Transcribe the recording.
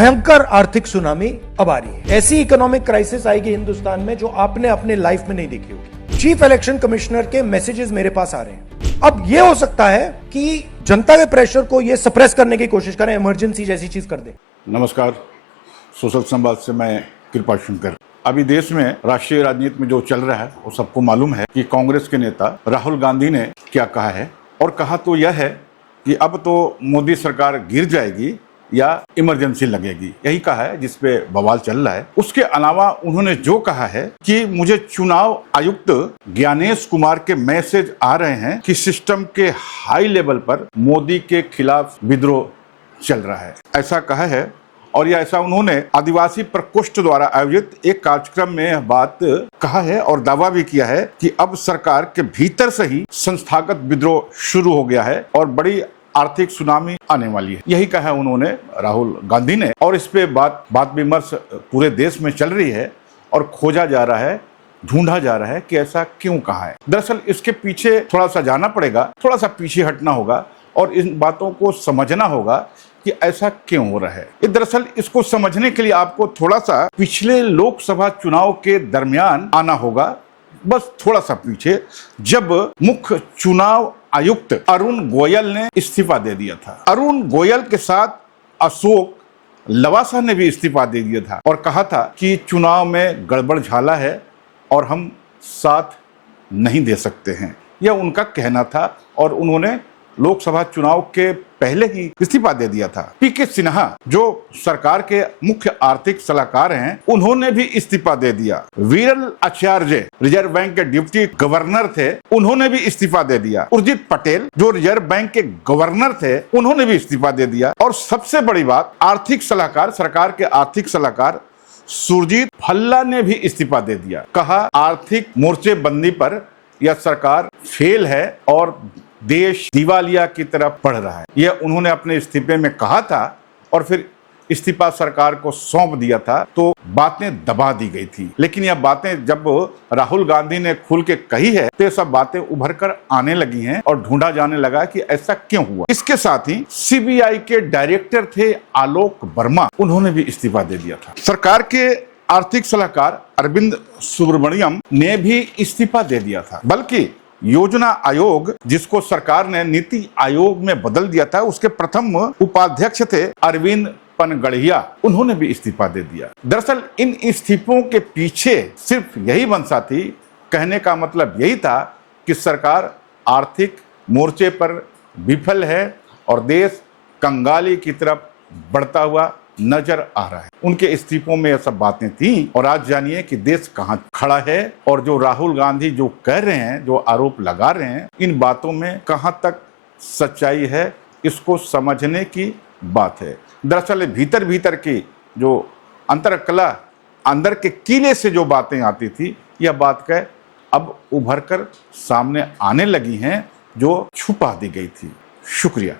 भयंकर आर्थिक सुनामी अब आ रही है। ऐसी इकोनॉमिक क्राइसिस आएगी हिंदुस्तान में जो आपने अपने लाइफ में नहीं देखी होगी। चीफ इलेक्शन कमिश्नर के मैसेजेस मेरे पास आ रहे हैं। अब यह हो सकता है कि जनता के प्रेशर को यह सप्रेस करने की कोशिश करें, इमरजेंसी जैसी चीज कर दे। नमस्कार, सोशल संवाद से मैं कृपा शंकर। अभी देश में राष्ट्रीय राजनीति में जो चल रहा है वो सबको मालूम है कि कांग्रेस के नेता राहुल गांधी ने क्या कहा है। और कहा तो यह है कि अब तो मोदी सरकार गिर जाएगी या इमरजेंसी लगेगी, यही कहा है, जिसपे बवाल चल रहा है। उसके अलावा उन्होंने जो कहा है कि मुझे चुनाव आयुक्त ज्ञानेश कुमार के मैसेज आ रहे हैं कि सिस्टम के हाई लेवल पर मोदी के खिलाफ विद्रोह चल रहा है, ऐसा कहा है। और यह ऐसा उन्होंने आदिवासी प्रकोष्ठ द्वारा आयोजित एक कार्यक्रम में यह बात कहा है और दावा भी किया है कि अब सरकार के भीतर से ही संस्थागत विद्रोह शुरू हो गया है और बड़ी आर्थिक सुनामी आने वाली है, यही कहा उन्होंने, राहुल गांधी ने। और इस पे बात विमर्श पूरे देश में चल रही है और खोजा जा रहा है, ढूंढा जा रहा है कि ऐसा क्यों कहा है। दरअसल इसके पीछे थोड़ा सा जाना पड़ेगा, थोड़ा सा पीछे हटना होगा और इन बातों को समझना होगा कि ऐसा क्यों हो रहा है। दरअसल इसको समझने के लिए आपको थोड़ा सा पिछले लोकसभा चुनाव के दरमियान आना होगा, बस थोड़ा सा पीछे, जब मुख्य चुनाव आयुक्त अरुण गोयल ने इस्तीफा दे दिया था। अरुण गोयल के साथ अशोक लवासा ने भी इस्तीफा दे दिया था और कहा था कि चुनाव में गड़बड़ झाला है और हम साथ नहीं दे सकते हैं, यह उनका कहना था। और उन्होंने लोकसभा चुनाव के पहले ही इस्तीफा दे दिया था। पीके सिन्हा जो सरकार के मुख्य आर्थिक सलाहकार हैं, उन्होंने भी इस्तीफा दे दिया। वीरल आचार्य रिजर्व बैंक के डिप्टी गवर्नर थे, उन्होंने भी इस्तीफा दे दिया। उर्जित पटेल जो रिजर्व बैंक के गवर्नर थे, उन्होंने भी इस्तीफा दे दिया। और सबसे बड़ी बात, आर्थिक सलाहकार, सरकार के आर्थिक सलाहकार सुरजीत भल्ला ने भी इस्तीफा दे दिया। कहा आर्थिक मोर्चेबंदी पर यह सरकार फेल है और देश दिवालिया की तरफ बढ़ रहा है, यह उन्होंने अपने इस्तीफे में कहा था। और फिर इस्तीफा सरकार को सौंप दिया था तो बातें दबा दी गई थी। लेकिन यह बातें जब राहुल गांधी ने खुल के कही है तो ये सब बातें उभर कर आने लगी हैं और ढूंढा जाने लगा कि ऐसा क्यों हुआ। इसके साथ ही सीबीआई के डायरेक्टर थे आलोक वर्मा, उन्होंने भी इस्तीफा दे दिया था। सरकार के आर्थिक सलाहकार अरविंद सुब्रमण्यम ने भी इस्तीफा दे दिया था। बल्कि योजना आयोग, जिसको सरकार ने नीति आयोग में बदल दिया था, उसके प्रथम उपाध्यक्ष थे अरविंद पनगड़िया, उन्होंने भी इस्तीफा दे दिया। दरअसल इन इस्तीफों के पीछे सिर्फ यही मंशा थी, कहने का मतलब यही था कि सरकार आर्थिक मोर्चे पर विफल है और देश कंगाली की तरफ बढ़ता हुआ नजर आ रहा है। उनके इस्तीफों में यह सब बातें थी। और आज जानिए कि देश कहां खड़ा है और जो राहुल गांधी जो कह रहे हैं, जो आरोप लगा रहे हैं, इन बातों में कहां तक सच्चाई है, इसको समझने की बात है। दरअसल भीतर भीतर की जो अंतरकला, अंदर के कीले से जो बातें आती थी, यह बात कह अब उभर कर सामने आने लगी हैं, जो छुपा दी गई थी। शुक्रिया।